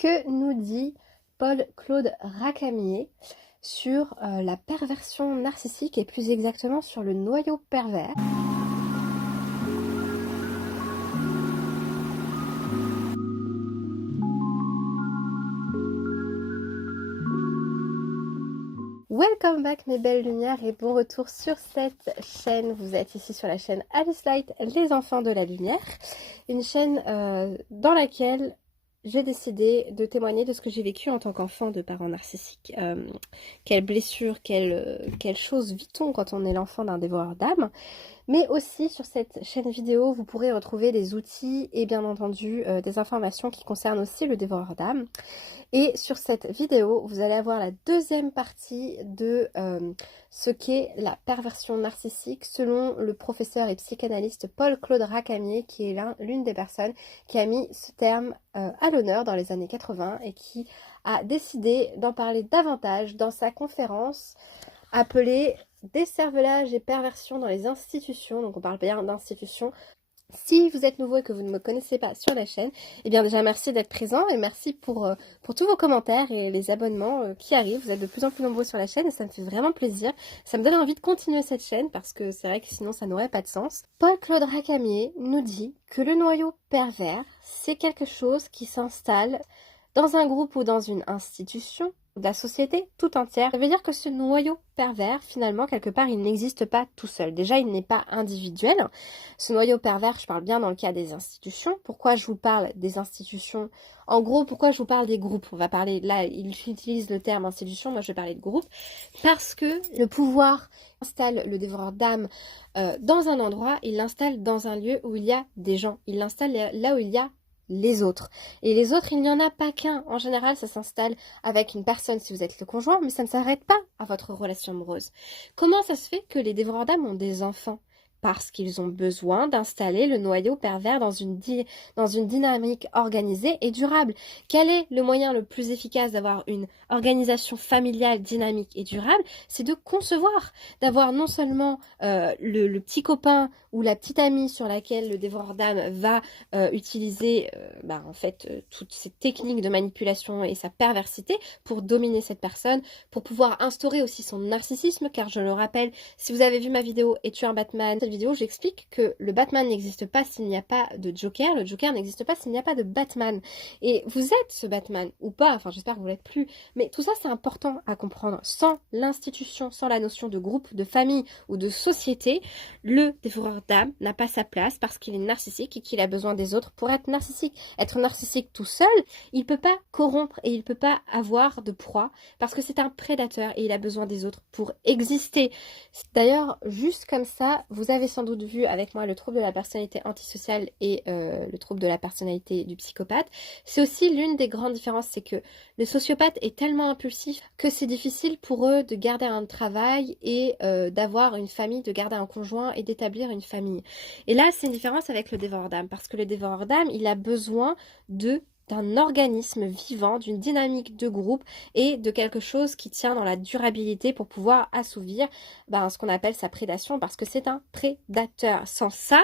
Que nous dit Paul-Claude Racamier sur la perversion narcissique et plus exactement sur le noyau pervers? Welcome back mes belles lumières et bon retour sur cette chaîne. Vous êtes ici sur la chaîne Alice Light, les enfants de la lumière. Une chaîne dans laquelle j'ai décidé de témoigner de ce que j'ai vécu en tant qu'enfant de parents narcissiques. Quelles blessures, quelles choses vit-on quand on est l'enfant d'un dévoreur d'âme? Mais aussi sur cette chaîne vidéo, vous pourrez retrouver des outils et bien entendu des informations qui concernent aussi le dévoreur d'âme. Et sur cette vidéo, vous allez avoir la deuxième partie de ce qu'est la perversion narcissique selon le professeur et psychanalyste Paul-Claude Racamier, qui est l'une des personnes qui a mis ce terme à l'honneur dans les années 80 et qui a décidé d'en parler davantage dans sa conférence appelée Décervelage et perversion dans les institutions. Donc on parle bien d'institutions. Si vous êtes nouveau et que vous ne me connaissez pas sur la chaîne, eh bien déjà merci d'être présent et merci pour tous vos commentaires et les abonnements qui arrivent. Vous êtes de plus en plus nombreux sur la chaîne et ça me fait vraiment plaisir. Ça me donne envie de continuer cette chaîne parce que c'est vrai que sinon ça n'aurait pas de sens. Paul-Claude Racamier nous dit que le noyau pervers, c'est quelque chose qui s'installe dans un groupe ou dans une institution, de la société tout entière. Ça veut dire que ce noyau pervers, finalement, quelque part, il n'existe pas tout seul. Déjà, il n'est pas individuel. Ce noyau pervers, je parle bien dans le cas des institutions. Pourquoi je vous parle des institutions? En gros, pourquoi je vous parle des groupes? On va parler, là, il utilise le terme institution, moi je vais parler de groupe. Parce que le pouvoir installe le dévoreur d'âme dans un endroit, il l'installe dans un lieu où il y a des gens. Il l'installe là où il y a les autres. Et les autres, il n'y en a pas qu'un. En général, ça s'installe avec une personne si vous êtes le conjoint, mais ça ne s'arrête pas à votre relation amoureuse. Comment ça se fait que les dévoreurs d'âme ont des enfants? Parce qu'ils ont besoin d'installer le noyau pervers dans une dynamique organisée et durable. Quel est le moyen le plus efficace d'avoir une organisation familiale dynamique et durable? C'est de concevoir, d'avoir non seulement le petit copain ou la petite amie sur laquelle le dévoreur d'âme va utiliser en fait toutes ces techniques de manipulation et sa perversité pour dominer cette personne, pour pouvoir instaurer aussi son narcissisme, car je le rappelle, si vous avez vu ma vidéo « Es-tu un Batman ?», cette vidéo j'explique que le Batman n'existe pas s'il n'y a pas de Joker, le Joker n'existe pas s'il n'y a pas de Batman. Et vous êtes ce Batman, ou pas, enfin j'espère que vous l'êtes plus, mais tout ça c'est important à comprendre. Sans l'institution, sans la notion de groupe, de famille ou de société, le dévoreur d'âme n'a pas sa place parce qu'il est narcissique et qu'il a besoin des autres pour être narcissique. Être narcissique tout seul, il ne peut pas corrompre et il ne peut pas avoir de proie parce que c'est un prédateur et il a besoin des autres pour exister. D'ailleurs, juste comme ça, vous avez sans doute vu avec moi le trouble de la personnalité antisociale et le trouble de la personnalité du psychopathe. C'est aussi l'une des grandes différences, c'est que le sociopathe est tellement impulsif que c'est difficile pour eux de garder un travail et d'avoir une famille, de garder un conjoint et d'établir une famille. Et là, c'est une différence avec le dévoreur d'âme, parce que le dévoreur d'âme, il a besoin d'un organisme vivant, d'une dynamique de groupe et de quelque chose qui tient dans la durabilité pour pouvoir assouvir ce qu'on appelle sa prédation, parce que c'est un prédateur. Sans ça,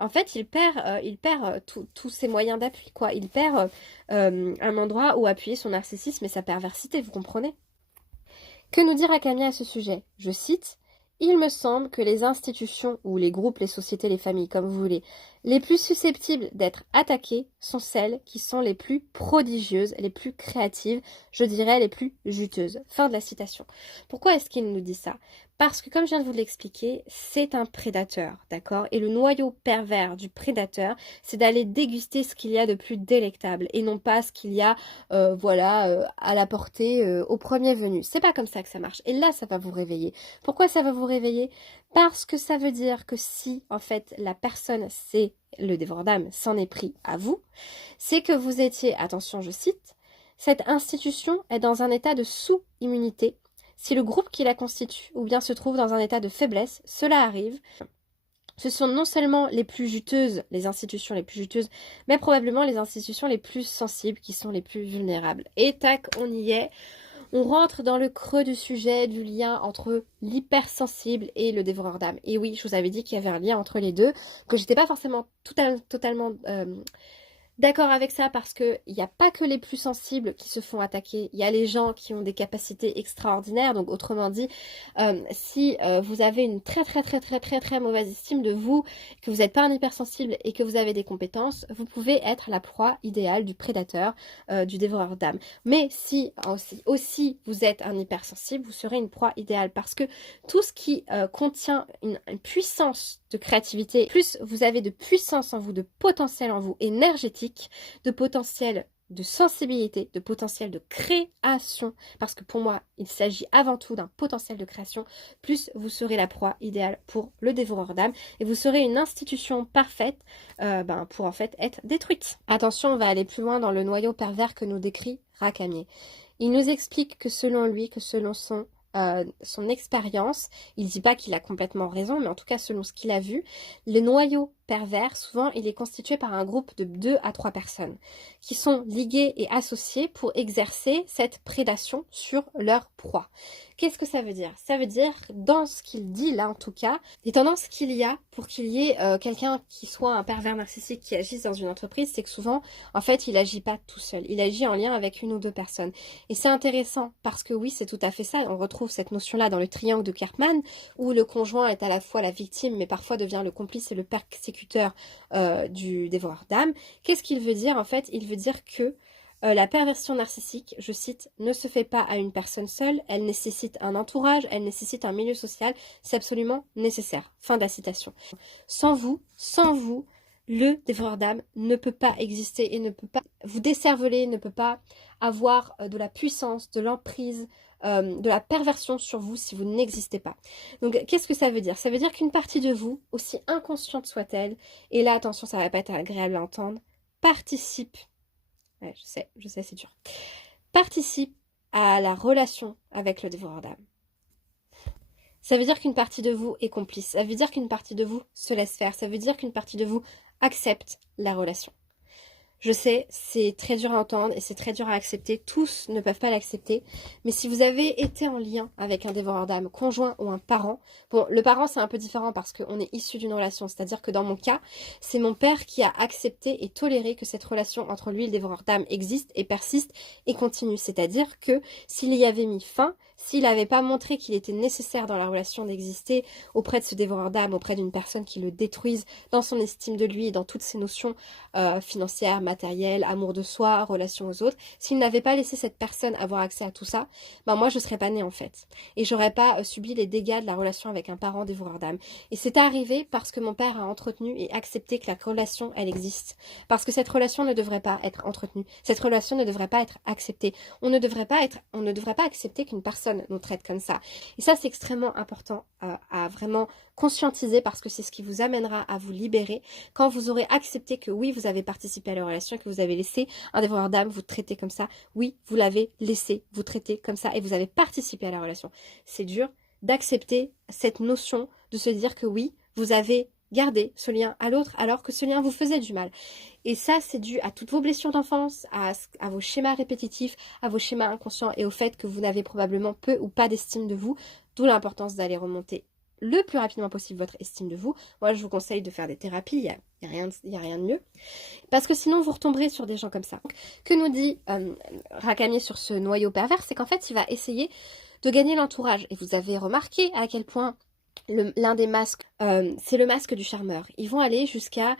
en fait, il perd tous ses moyens d'appui, quoi. Il perd un endroit où appuyer son narcissisme et sa perversité, vous comprenez? Que nous dit Racamier à ce sujet? Je cite: il me semble que les institutions, ou les groupes, les sociétés, les familles, comme vous voulez, les plus susceptibles d'être attaquées sont celles qui sont les plus prodigieuses, les plus créatives, je dirais les plus juteuses. Fin de la citation. Pourquoi est-ce qu'il nous dit ça? Parce que, comme je viens de vous l'expliquer, c'est un prédateur, d'accord? Et le noyau pervers du prédateur, c'est d'aller déguster ce qu'il y a de plus délectable et non pas ce qu'il y a, à la portée au premier venu. C'est pas comme ça que ça marche. Et là, ça va vous réveiller. Pourquoi ça va vous réveiller? Parce que ça veut dire que si, en fait, la personne, c'est le dévoreur d'âme, s'en est pris à vous, c'est que vous étiez, attention, je cite, cette institution est dans un état de sous-immunité. Si le groupe qui la constitue ou bien se trouve dans un état de faiblesse, cela arrive. Ce sont non seulement les plus juteuses, les institutions les plus juteuses, mais probablement les institutions les plus sensibles qui sont les plus vulnérables. Et tac, on y est. On rentre dans le creux du sujet, du lien entre l'hypersensible et le dévoreur d'âme. Et oui, je vous avais dit qu'il y avait un lien entre les deux, que j'étais pas forcément totalement d'accord avec ça parce que il n'y a pas que les plus sensibles qui se font attaquer, il y a les gens qui ont des capacités extraordinaires, donc autrement dit, si vous avez une très mauvaise estime de vous, que vous n'êtes pas un hypersensible et que vous avez des compétences, vous pouvez être la proie idéale du prédateur, du dévoreur d'âme. Mais si aussi vous êtes un hypersensible, vous serez une proie idéale parce que tout ce qui contient une puissance de créativité, plus vous avez de puissance en vous, de potentiel en vous énergétique, de potentiel de sensibilité, de potentiel de création, parce que pour moi, il s'agit avant tout d'un potentiel de création, plus vous serez la proie idéale pour le dévoreur d'âme, et vous serez une institution parfaite pour en fait être détruite. Attention, on va aller plus loin dans le noyau pervers que nous décrit Rakamier. Il nous explique que selon lui, que selon son expérience, il ne dit pas qu'il a complètement raison, mais en tout cas selon ce qu'il a vu, le noyau pervers, souvent, il est constitué par un groupe de 2 à 3 personnes qui sont liguées et associées pour exercer cette prédation sur leur proie. Qu'est-ce que ça veut dire? Ça veut dire, dans ce qu'il dit là en tout cas, les tendances qu'il y a pour qu'il y ait quelqu'un qui soit un pervers narcissique qui agisse dans une entreprise, c'est que souvent, en fait, il agit pas tout seul. Il agit en lien avec une ou deux personnes. Et c'est intéressant parce que oui, c'est tout à fait ça. On retrouve cette notion-là dans le triangle de Karpman, où le conjoint est à la fois la victime, mais parfois devient le complice et le persécuteur du dévoreur d'âme. Qu'est-ce qu'il veut dire en fait? Il veut dire que la perversion narcissique, je cite, ne se fait pas à une personne seule, elle nécessite un entourage, elle nécessite un milieu social, c'est absolument nécessaire. Fin de la citation. Sans vous, le dévoreur d'âme ne peut pas exister et ne peut pas vous décerveler, ne peut pas avoir de la puissance, de l'emprise, de la perversion sur vous si vous n'existez pas. Donc qu'est-ce que ça veut dire? Ça veut dire qu'une partie de vous, aussi inconsciente soit-elle, et là attention, ça va pas être agréable à entendre, participe, ouais, je sais, c'est dur, participe à la relation avec le dévoreur d'âme. Ça veut dire qu'une partie de vous est complice, ça veut dire qu'une partie de vous se laisse faire, ça veut dire qu'une partie de vous accepte la relation. Je sais, c'est très dur à entendre et c'est très dur à accepter. Tous ne peuvent pas l'accepter. Mais si vous avez été en lien avec un dévoreur d'âme, conjoint ou un parent, bon, le parent c'est un peu différent parce qu'on est issu d'une relation. C'est-à-dire que dans mon cas, c'est mon père qui a accepté et toléré que cette relation entre lui et le dévoreur d'âme existe et persiste et continue. C'est-à-dire que s'il y avait mis fin, s'il n'avait pas montré qu'il était nécessaire dans la relation d'exister auprès de ce dévoreur d'âme, auprès d'une personne qui le détruise dans son estime de lui et dans toutes ses notions financières, matériel, amour de soi, relation aux autres, s'il n'avait pas laissé cette personne avoir accès à tout ça, ben moi je serais pas née en fait. Et j'aurais pas subi les dégâts de la relation avec un parent dévoreur d'âme. Et c'est arrivé parce que mon père a entretenu et accepté que la relation, elle existe. Parce que cette relation ne devrait pas être entretenue. Cette relation ne devrait pas être acceptée. On ne devrait pas accepter qu'une personne nous traite comme ça. Et ça, c'est extrêmement important à vraiment conscientiser parce que c'est ce qui vous amènera à vous libérer quand vous aurez accepté que oui, vous avez participé à la relation, que vous avez laissé un dévoreur d'âme vous traiter comme ça. Oui, vous l'avez laissé vous traiter comme ça et vous avez participé à la relation. C'est dur d'accepter cette notion, de se dire que oui, vous avez gardé ce lien à l'autre alors que ce lien vous faisait du mal. Et ça, c'est dû à toutes vos blessures d'enfance, à vos schémas répétitifs, à vos schémas inconscients et au fait que vous n'avez probablement peu ou pas d'estime de vous, d'où l'importance d'aller remonter le plus rapidement possible votre estime de vous. Moi, je vous conseille de faire des thérapies, il y a rien de mieux. Parce que sinon, vous retomberez sur des gens comme ça. Que nous dit Rakamier sur ce noyau pervers, c'est qu'en fait, il va essayer de gagner l'entourage. Et vous avez remarqué à quel point l'un des masques, c'est le masque du charmeur. Ils vont aller jusqu'à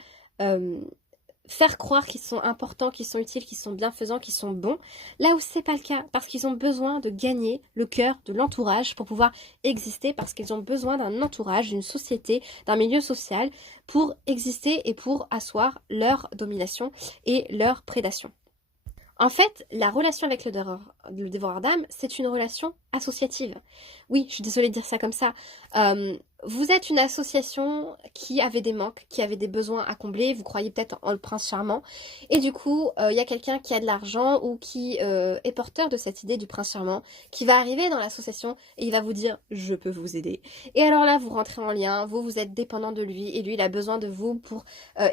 faire croire qu'ils sont importants, qu'ils sont utiles, qu'ils sont bienfaisants, qu'ils sont bons, là où c'est pas le cas, parce qu'ils ont besoin de gagner le cœur de l'entourage pour pouvoir exister, parce qu'ils ont besoin d'un entourage, d'une société, d'un milieu social pour exister et pour asseoir leur domination et leur prédation. En fait, la relation avec le dévoreur d'âme, c'est une relation associative. Oui, je suis désolée de dire ça comme ça. Vous êtes une association qui avait des manques, qui avait des besoins à combler, vous croyez peut-être en le prince charmant, et du coup, il y a quelqu'un qui a de l'argent ou qui est porteur de cette idée du prince charmant, qui va arriver dans l'association et il va vous dire « je peux vous aider ». Et alors là, vous rentrez en lien, vous êtes dépendant de lui, et lui, il a besoin de vous pour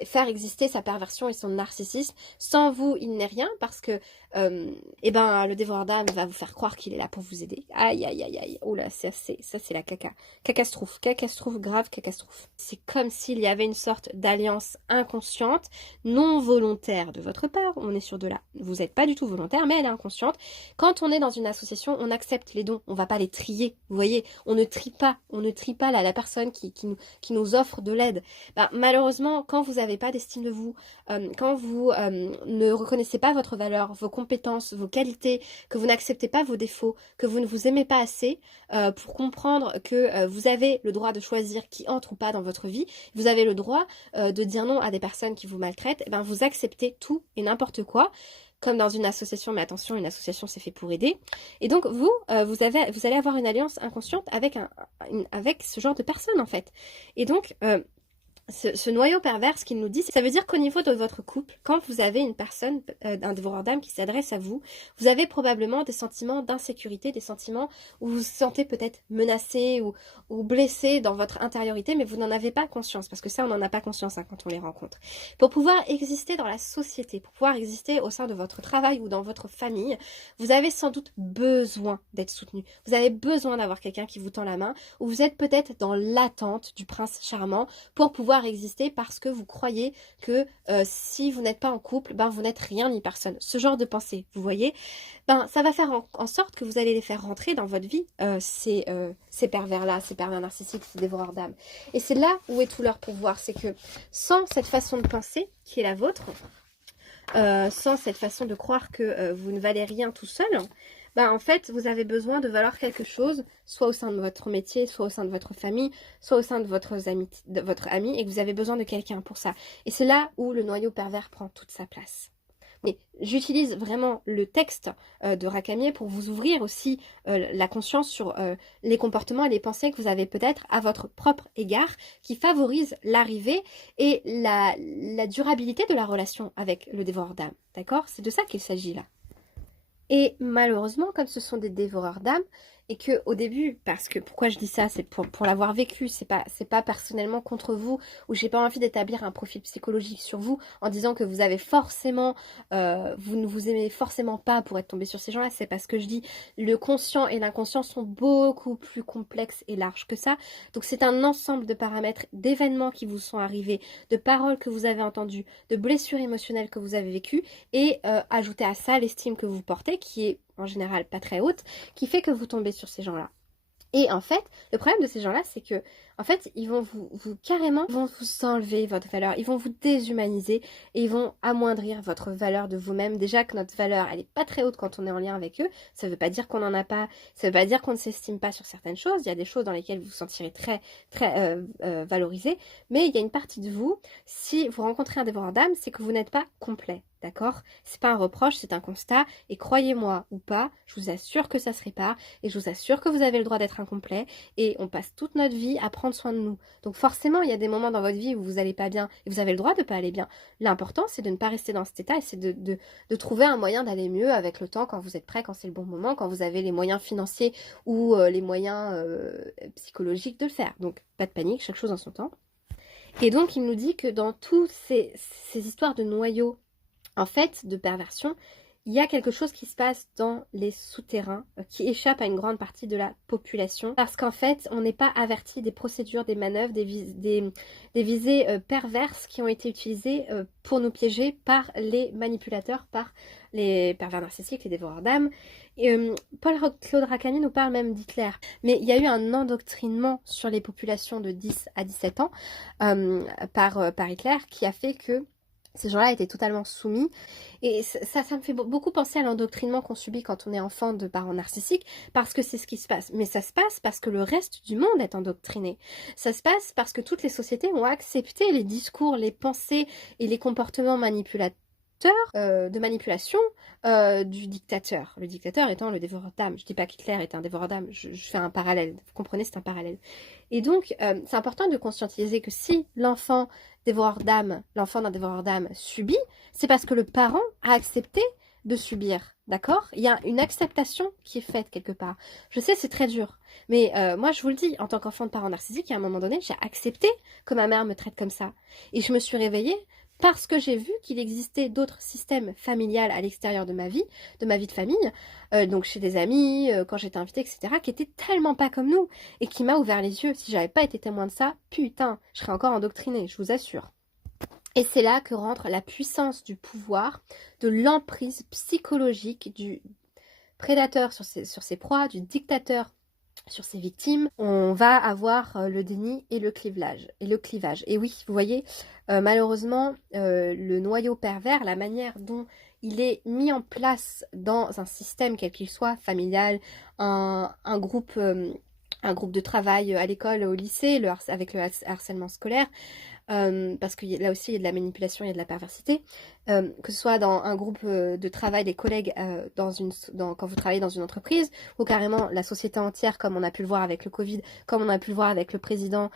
faire exister sa perversion et son narcissisme. Sans vous, il n'est rien, parce que le dévoreur d'âme va vous faire croire qu'il est là pour vous aider. Aïe, aïe, aïe, aïe, oh là, ça c'est la caca. Cacastrophe, catastrophe, grave catastrophe. C'est comme s'il y avait une sorte d'alliance inconsciente, non volontaire de votre part. On est sur de là. Vous n'êtes pas du tout volontaire, mais elle est inconsciente. Quand on est dans une association, on accepte les dons. On va pas les trier. Vous voyez, on ne trie pas. On ne trie pas la personne qui nous offre de l'aide. Bah, malheureusement, quand vous n'avez pas d'estime de vous, quand vous ne reconnaissez pas votre valeur, vos compétences, vos qualités, que vous n'acceptez pas vos défauts, que vous ne vous aimez pas assez pour comprendre que vous avez le droit de choisir qui entre ou pas dans votre vie, vous avez le droit de dire non à des personnes qui vous maltraitent, et ben vous acceptez tout et n'importe quoi, comme dans une association, mais attention, une association c'est fait pour aider. Et donc vous allez avoir une alliance inconsciente avec avec ce genre de personnes en fait. Et donc ce noyau pervers, ce qu'il nous dit, ça veut dire qu'au niveau de votre couple, quand vous avez une personne, un dévoreur d'âme qui s'adresse à vous, vous avez probablement des sentiments d'insécurité, des sentiments où vous vous sentez peut-être menacé ou blessé dans votre intériorité, mais vous n'en avez pas conscience, parce que ça, on n'en a pas conscience quand on les rencontre. Pour pouvoir exister dans la société, pour pouvoir exister au sein de votre travail ou dans votre famille, vous avez sans doute besoin d'être soutenu. Vous avez besoin d'avoir quelqu'un qui vous tend la main, ou vous êtes peut-être dans l'attente du prince charmant pour pouvoir exister parce que vous croyez que si vous n'êtes pas en couple, ben vous n'êtes rien ni personne. Ce genre de pensée, vous voyez, ben ça va faire en sorte que vous allez les faire rentrer dans votre vie, ces pervers-là, ces pervers narcissiques, ces dévoreurs d'âme. Et c'est là où est tout leur pouvoir, c'est que sans cette façon de penser qui est la vôtre, sans cette façon de croire que vous ne valez rien tout seul, bah, en fait, vous avez besoin de valoir quelque chose, soit au sein de votre métier, soit au sein de votre famille, soit au sein de votre ami, et que vous avez besoin de quelqu'un pour ça. Et c'est là où le noyau pervers prend toute sa place. Mais j'utilise vraiment le texte de Rakamier pour vous ouvrir aussi la conscience sur les comportements et les pensées que vous avez peut-être à votre propre égard qui favorisent l'arrivée et la durabilité de la relation avec le dévoreur d'âme. D'accord? C'est de ça qu'il s'agit là. Et malheureusement, comme ce sont des dévoreurs d'âme, et que au début, parce que pourquoi je dis ça, c'est pour l'avoir vécu, c'est pas personnellement contre vous, ou j'ai pas envie d'établir un profil psychologique sur vous en disant que vous avez forcément, vous ne vous aimez forcément pas pour être tombé sur ces gens-là, c'est parce que je dis le conscient et l'inconscient sont beaucoup plus complexes et larges que ça. Donc c'est un ensemble de paramètres, d'événements qui vous sont arrivés, de paroles que vous avez entendues, de blessures émotionnelles que vous avez vécues, et ajouter à ça l'estime que vous portez, qui est en général pas très haute, qui fait que vous tombez sur ces gens-là. Et en fait, le problème de ces gens-là, c'est que, en fait, ils vont carrément, ils vont vous enlever votre valeur, ils vont vous déshumaniser et ils vont amoindrir votre valeur de vous-même. Déjà que notre valeur, elle est pas très haute quand on est en lien avec eux. Ça veut pas dire qu'on en a pas, ça veut pas dire qu'on ne s'estime pas sur certaines choses. Il y a des choses dans lesquelles vous vous sentirez très, très valorisé. Mais il y a une partie de vous, si vous rencontrez un dévoreur d'âme, c'est que vous n'êtes pas complet. D'accord? C'est pas un reproche, c'est un constat. Et croyez-moi ou pas, je vous assure que ça se répare. Et je vous assure que vous avez le droit d'être incomplet. Et on passe toute notre vie à prendre soin de nous. Donc forcément, il y a des moments dans votre vie où vous n'allez pas bien. Et vous avez le droit de pas aller bien. L'important, c'est de ne pas rester dans cet état. Et c'est de trouver un moyen d'aller mieux avec le temps, quand vous êtes prêt, quand c'est le bon moment, quand vous avez les moyens financiers ou les moyens psychologiques de le faire. Donc pas de panique, chaque chose en son temps. Et donc il nous dit que dans toutes ces histoires de noyaux, en fait, de perversion, il y a quelque chose qui se passe dans les souterrains qui échappe à une grande partie de la population parce qu'en fait, on n'est pas averti des procédures, des manœuvres, des visées perverses qui ont été utilisées pour nous piéger par les manipulateurs, par les pervers narcissiques, les dévoreurs d'âme. Paul-Claude Rakamier nous parle même d'Hitler. Mais il y a eu un endoctrinement sur les populations de 10 à 17 ans par Hitler qui a fait que ces gens-là étaient totalement soumis. Et ça me fait beaucoup penser à l'endoctrinement qu'on subit quand on est enfant de parents narcissiques, parce que c'est ce qui se passe. Mais ça se passe parce que le reste du monde est endoctriné. Ça se passe parce que toutes les sociétés ont accepté les discours, les pensées et les comportements manipulateurs de manipulation du dictateur. Le dictateur étant le dévoreur d'âme. Je dis pas qu'Hitler était un dévoreur d'âme, je fais un parallèle. Vous comprenez, c'est un parallèle. Et donc, c'est important de conscientiser que si l'enfant d'un dévoreur d'âme subit, c'est parce que le parent a accepté de subir. D'accord? Il y a une acceptation qui est faite quelque part. Je sais, c'est très dur. Mais moi, je vous le dis, en tant qu'enfant de parent narcissique, à un moment donné, j'ai accepté que ma mère me traite comme ça. Et je me suis réveillée parce que j'ai vu qu'il existait d'autres systèmes familiales à l'extérieur de ma vie de famille, donc chez des amis, quand j'étais invitée, etc., qui étaient tellement pas comme nous, et qui m'a ouvert les yeux. Si j'avais pas été témoin de ça, putain, je serais encore endoctrinée, je vous assure. Et c'est là que rentre la puissance du pouvoir, de l'emprise psychologique du prédateur sur ses proies, du dictateur sur ses victimes. On va avoir le déni et le clivage. Et oui, vous voyez, malheureusement, le noyau pervers, la manière dont il est mis en place dans un système, quel qu'il soit, familial, un groupe de travail à l'école, au lycée, avec le harcèlement scolaire, parce que là aussi il y a de la manipulation, il y a de la perversité, que ce soit dans un groupe de travail, des collègues, quand vous travaillez dans une entreprise, ou carrément la société entière, comme on a pu le voir avec le Covid, comme on a pu le voir avec le président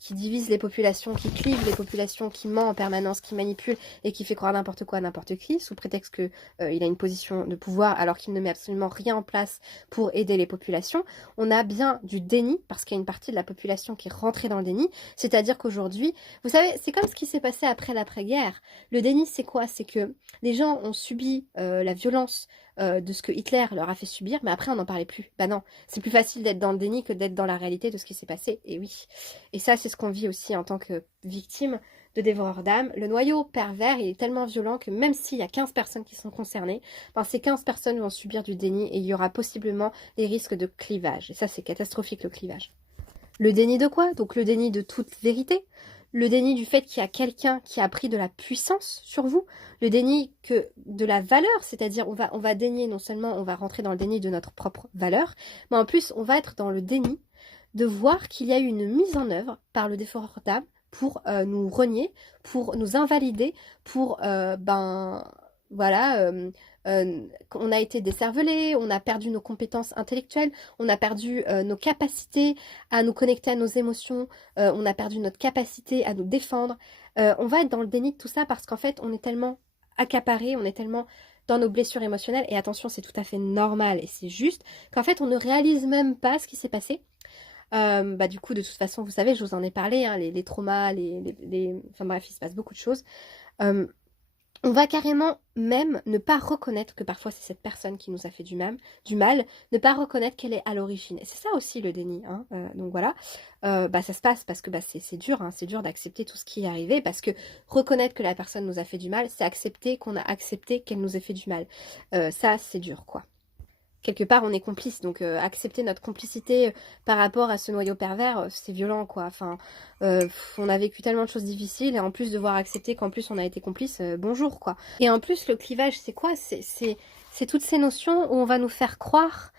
qui divise les populations, qui clive les populations, qui ment en permanence, qui manipule et qui fait croire n'importe quoi à n'importe qui, sous prétexte que il a une position de pouvoir alors qu'il ne met absolument rien en place pour aider les populations. On a bien du déni, parce qu'il y a une partie de la population qui est rentrée dans le déni, c'est-à-dire qu'aujourd'hui, vous savez, c'est comme ce qui s'est passé après l'après-guerre. Le déni, c'est quoi? C'est que les gens ont subi la violence de ce que Hitler leur a fait subir, mais après on n'en parlait plus. Bah non, c'est plus facile d'être dans le déni que d'être dans la réalité de ce qui s'est passé, et oui. Et ça, c'est ce qu'on vit aussi en tant que victime de dévoreurs d'âme. Le noyau pervers, il est tellement violent que même s'il y a 15 personnes qui sont concernées, ben ces 15 personnes vont subir du déni et il y aura possiblement des risques de clivage. Et ça, c'est catastrophique, le clivage. Le déni de quoi? Donc le déni de toute vérité, le déni du fait qu'il y a quelqu'un qui a pris de la puissance sur vous, le déni de la valeur, c'est-à-dire on va dénier, non seulement on va rentrer dans le déni de notre propre valeur, mais en plus on va être dans le déni de voir qu'il y a eu une mise en œuvre par le dévoreur d'âme pour nous renier, pour nous invalider, pour on a été décervelé, on a perdu nos compétences intellectuelles, on a perdu nos capacités à nous connecter à nos émotions, on a perdu notre capacité à nous défendre. On va être dans le déni de tout ça parce qu'en fait, on est tellement accaparé, on est tellement dans nos blessures émotionnelles, et attention, c'est tout à fait normal et c'est juste, qu'en fait, on ne réalise même pas ce qui s'est passé. Du coup, de toute façon, vous savez, je vous en ai parlé, hein, les traumas, enfin bref, il se passe beaucoup de choses. On va carrément même ne pas reconnaître que parfois c'est cette personne qui nous a fait du mal, ne pas reconnaître qu'elle est à l'origine. Et c'est ça aussi le déni, hein. Donc voilà, ça se passe parce que c'est dur, hein, c'est dur d'accepter tout ce qui est arrivé, parce que reconnaître que la personne nous a fait du mal, c'est accepter qu'on a accepté qu'elle nous ait fait du mal. Ça, c'est dur, quoi. Quelque part, on est complice, donc accepter notre complicité par rapport à ce noyau pervers, c'est violent, quoi. Enfin, on a vécu tellement de choses difficiles, et en plus devoir accepter qu'en plus on a été complice, bonjour, quoi. Et en plus, le clivage, c'est quoi? C'est toutes ces notions où on va nous faire croire,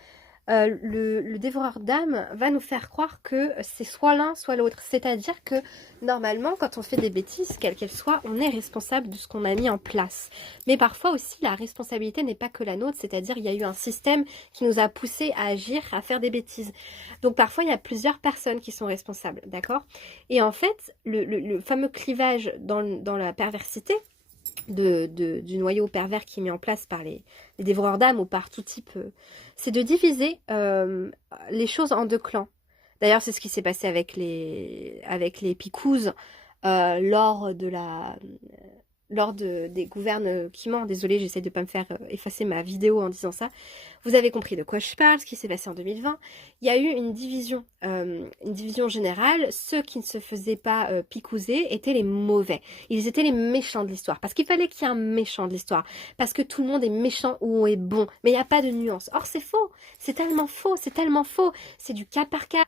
le dévoreur d'âme va nous faire croire que c'est soit l'un, soit l'autre. C'est-à-dire que, normalement, quand on fait des bêtises, quelles qu'elles soient, on est responsable de ce qu'on a mis en place. Mais parfois aussi, la responsabilité n'est pas que la nôtre, c'est-à-dire il y a eu un système qui nous a poussé à agir, à faire des bêtises. Donc parfois, il y a plusieurs personnes qui sont responsables, d'accord? Et en fait, le fameux clivage dans la perversité, du noyau pervers qui est mis en place par les dévoreurs d'âme ou par tout type, c'est de diviser les choses en deux clans. D'ailleurs, c'est ce qui s'est passé avec les Picouses lors des gouvernements. Désolée, j'essaie de ne pas me faire effacer ma vidéo en disant ça. Vous avez compris de quoi je parle, ce qui s'est passé en 2020. Il y a eu une division générale. Ceux qui ne se faisaient pas picouser étaient les mauvais. Ils étaient les méchants de l'histoire. Parce qu'il fallait qu'il y ait un méchant de l'histoire. Parce que tout le monde est méchant ou est bon. Mais il n'y a pas de nuance. Or, c'est faux. C'est tellement faux. C'est tellement faux. C'est du cas par cas.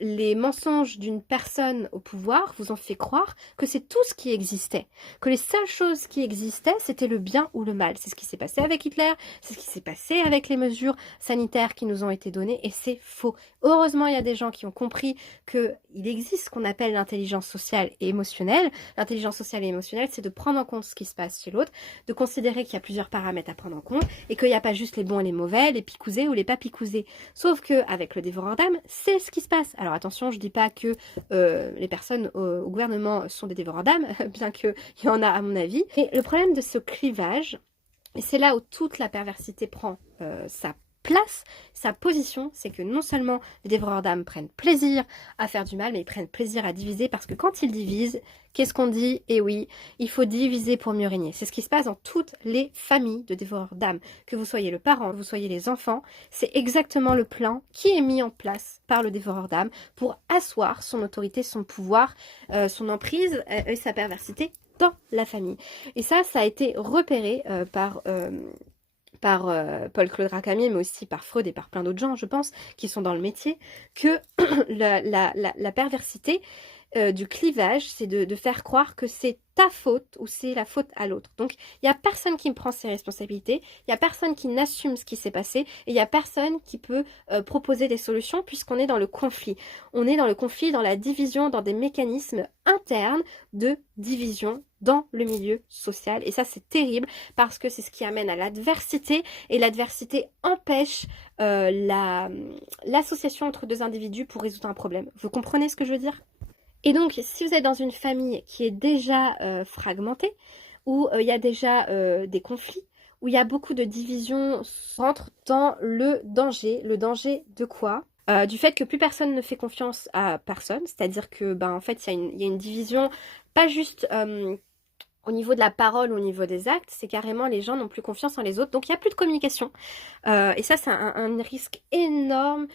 Les mensonges d'une personne au pouvoir vous ont fait croire que c'est tout ce qui existait. Que les seules choses qui existaient, c'était le bien ou le mal. C'est ce qui s'est passé avec Hitler. C'est ce qui s'est passé avec les mesures sanitaires qui nous ont été données, et c'est faux. Heureusement, il y a des gens qui ont compris qu'il existe ce qu'on appelle l'intelligence sociale et émotionnelle. L'intelligence sociale et émotionnelle, c'est de prendre en compte ce qui se passe chez l'autre, de considérer qu'il y a plusieurs paramètres à prendre en compte, et qu'il n'y a pas juste les bons et les mauvais, les picousés ou les pas picousés. Sauf qu'avec le dévoreur d'âme, c'est ce qui se passe. Alors attention, je dis pas que les personnes au gouvernement sont des dévoreurs d'âme, bien qu'il y en a à mon avis. Et le problème de ce clivage, et c'est là où toute la perversité prend sa place, sa position, c'est que non seulement les dévoreurs d'âmes prennent plaisir à faire du mal, mais ils prennent plaisir à diviser, parce que quand ils divisent, qu'est-ce qu'on dit? Eh oui, il faut diviser pour mieux régner. C'est ce qui se passe dans toutes les familles de dévoreurs d'âmes. Que vous soyez le parent, que vous soyez les enfants, c'est exactement le plan qui est mis en place par le dévoreur d'âmes pour asseoir son autorité, son pouvoir, son emprise et sa perversité dans la famille. Et ça a été repéré par Paul-Claude Racamier, mais aussi par Freud et par plein d'autres gens, je pense, qui sont dans le métier, que la perversité du clivage, c'est de faire croire que c'est ta faute ou c'est la faute à l'autre. Donc, il n'y a personne qui me prend ses responsabilités, il n'y a personne qui n'assume ce qui s'est passé, et il n'y a personne qui peut proposer des solutions puisqu'on est dans le conflit. On est dans le conflit, dans la division, dans des mécanismes internes de division dans le milieu social. Et ça, c'est terrible parce que c'est ce qui amène à l'adversité, et l'adversité empêche l'association entre deux individus pour résoudre un problème. Vous comprenez ce que je veux dire? Et donc, si vous êtes dans une famille qui est déjà fragmentée, où il y a déjà des conflits, où il y a beaucoup de divisions, rentre dans le danger. Le danger de quoi? Du fait que plus personne ne fait confiance à personne, c'est-à-dire que, en fait, il y a une division, pas juste au niveau de la parole, au niveau des actes, c'est carrément les gens n'ont plus confiance en les autres, donc il n'y a plus de communication. Et ça, c'est un risque énorme.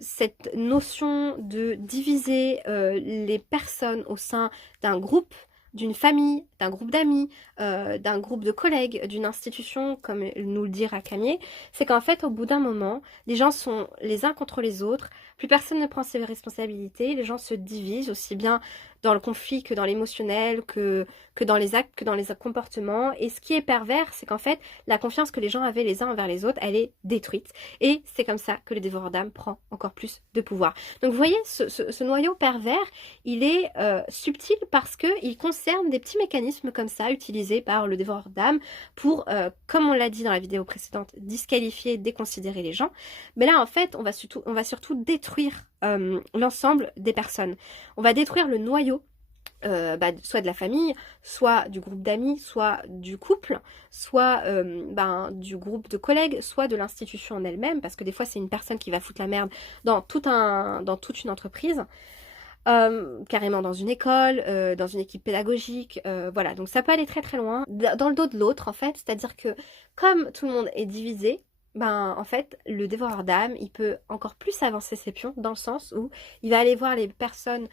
Cette notion de diviser les personnes au sein d'un groupe, d'une famille, d'un groupe d'amis, d'un groupe de collègues, d'une institution, comme nous le dit Racamier, c'est qu'en fait, au bout d'un moment, les gens sont les uns contre les autres, plus personne ne prend ses responsabilités, les gens se divisent aussi bien dans le conflit que dans l'émotionnel, que dans les actes, que dans les comportements. Et ce qui est pervers, c'est qu'en fait, la confiance que les gens avaient les uns envers les autres, elle est détruite. Et c'est comme ça que le dévoreur d'âme prend encore plus de pouvoir. Donc vous voyez, ce noyau pervers, il est subtil parce qu'il concerne des petits mécanismes comme ça, utilisés par le dévoreur d'âme pour, comme on l'a dit dans la vidéo précédente, disqualifier, déconsidérer les gens. Mais là, en fait, on va surtout détruire l'ensemble des personnes. On va détruire le noyau, soit de la famille, soit du groupe d'amis, soit du couple, soit du groupe de collègues, soit de l'institution en elle-même, parce que des fois c'est une personne qui va foutre la merde dans toute une entreprise, carrément dans une école, dans une équipe pédagogique, voilà, donc ça peut aller très très loin, dans le dos de l'autre en fait, c'est-à-dire que comme tout le monde est divisé, en fait, le dévoreur d'âme, il peut encore plus avancer ses pions dans le sens où il va aller voir les personnes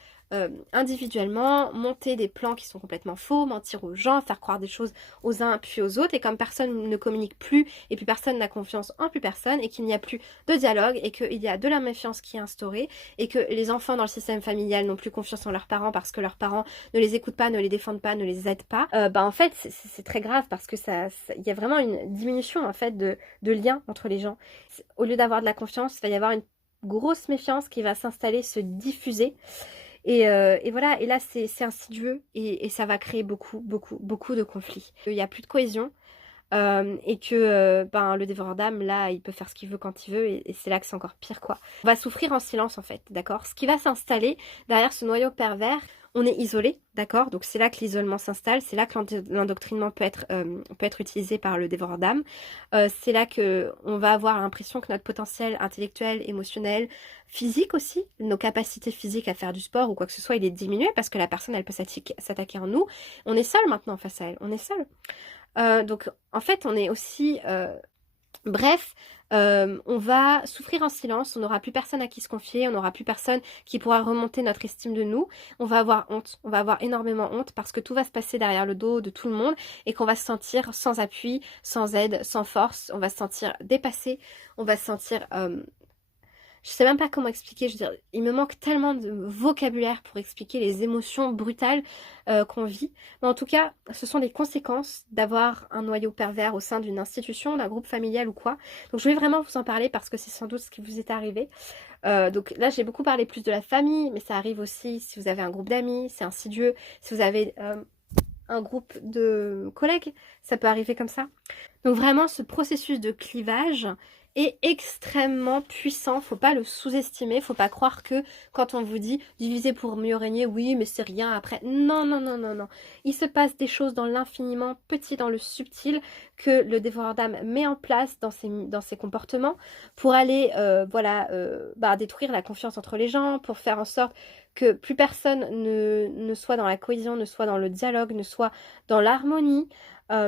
individuellement, monter des plans qui sont complètement faux, mentir aux gens, faire croire des choses aux uns puis aux autres, et comme personne ne communique plus, et puis personne n'a confiance en plus personne, et qu'il n'y a plus de dialogue, et qu'il y a de la méfiance qui est instaurée, et que les enfants dans le système familial n'ont plus confiance en leurs parents parce que leurs parents ne les écoutent pas, ne les défendent pas, ne les aident pas, en fait, c'est très grave parce que il y a vraiment une diminution en fait de liens entre les gens. Au lieu d'avoir de la confiance, il va y avoir une grosse méfiance qui va s'installer, se diffuser. Et voilà, et là c'est insidieux et ça va créer beaucoup de conflits. Il n'y a plus de cohésion et que le dévoreur d'âme, là, il peut faire ce qu'il veut quand il veut et c'est là que c'est encore pire, quoi. On va souffrir en silence, en fait, d'accord? Ce qui va s'installer derrière ce noyau pervers, on est isolé, d'accord? Donc c'est là que l'isolement s'installe, c'est là que l'endoctrinement peut être utilisé par le dévoreur d'âme. C'est là que on va avoir l'impression que notre potentiel intellectuel, émotionnel, physique aussi, nos capacités physiques à faire du sport ou quoi que ce soit, il est diminué parce que la personne, elle peut s'attaquer en nous. On est seul maintenant face à elle, on est seul. Donc en fait, on est aussi... Bref, on va souffrir en silence, on n'aura plus personne à qui se confier, on n'aura plus personne qui pourra remonter notre estime de nous, on va avoir honte, on va avoir énormément honte parce que tout va se passer derrière le dos de tout le monde et qu'on va se sentir sans appui, sans aide, sans force, on va se sentir dépassé, on va se sentir... je sais même pas comment expliquer, je veux dire, il me manque tellement de vocabulaire pour expliquer les émotions brutales qu'on vit. Mais en tout cas, ce sont les conséquences d'avoir un noyau pervers au sein d'une institution, d'un groupe familial ou quoi. Donc je voulais vraiment vous en parler parce que c'est sans doute ce qui vous est arrivé. Donc là, j'ai beaucoup parlé plus de la famille, mais ça arrive aussi si vous avez un groupe d'amis, c'est insidieux. Si vous avez un groupe de collègues, ça peut arriver comme ça. Donc vraiment, ce processus de clivage, est extrêmement puissant, faut pas le sous-estimer, faut pas croire que quand on vous dit diviser pour mieux régner, oui mais c'est rien après, non non non non non, il se passe des choses dans l'infiniment petit, dans le subtil que le dévoreur d'âme met en place dans ses comportements pour aller voilà détruire la confiance entre les gens, pour faire en sorte que plus personne ne soit dans la cohésion, ne soit dans le dialogue, ne soit dans l'harmonie.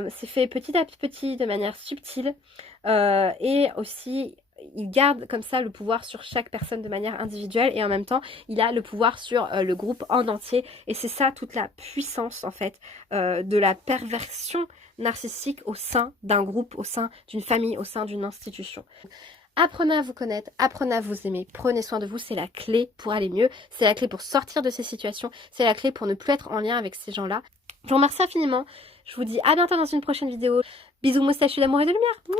C'est fait petit à petit, de manière subtile, et aussi il garde comme ça le pouvoir sur chaque personne de manière individuelle et en même temps il a le pouvoir sur le groupe en entier et c'est ça toute la puissance en fait de la perversion narcissique au sein d'un groupe, au sein d'une famille, au sein d'une institution. Apprenez à vous connaître, apprenez à vous aimer, prenez soin de vous, c'est la clé pour aller mieux, c'est la clé pour sortir de ces situations, c'est la clé pour ne plus être en lien avec ces gens-là. Je vous remercie infiniment, je vous dis à bientôt dans une prochaine vidéo. Bisous moustachus d'amour et de lumière.